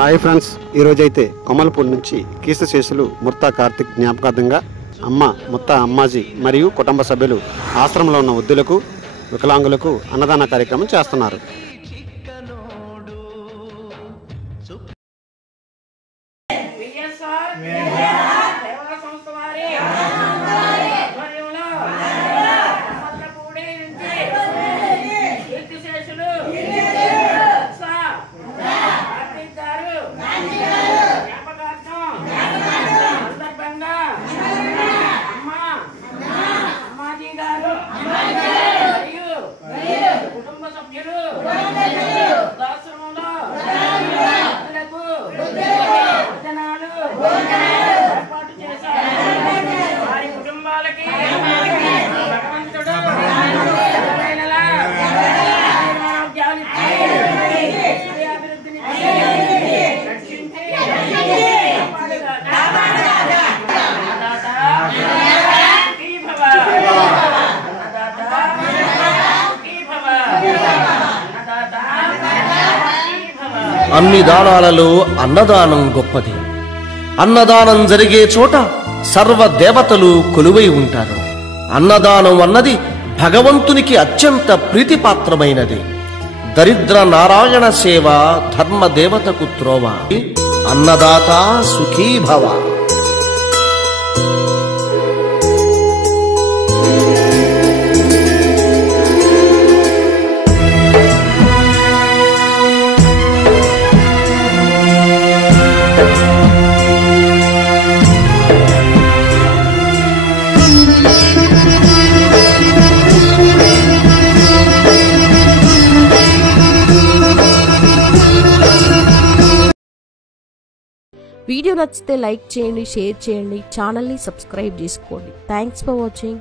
Hi friends, ఈరోజైతే కొమల్పూర్ నుంచి కీర్తిశేషులు ముర్తా కార్తిక్ జ్ఞాపకార్థంగా అమ్మ ముత్తా అమ్మాజీ మరియు కుటుంబ సభ్యులు ఆశ్రమంలో ఉన్న వృద్ధులకు వికలాంగులకు అన్నదాన కార్యక్రమం చేస్తున్నారు. అన్ని దానాలలో అన్నదానం గొప్పది. అన్నదానం జరిగే చోట సర్వ దేవతలు కొలువై ఉంటారు. అన్నదానం అన్నది భగవంతునికి అత్యంత ప్రీతిపాత్రమైనది. దరిద్ర నారాయణ సేవ ధర్మ దేవతకు త్రోవ. అన్నదాత సుఖీభవ. వీడియో నచ్చితే లైక్ చేయండి, షేర్ చేయండి, ఛానల్ని సబ్స్క్రైబ్ చేసుకోండి. Thanks for watching.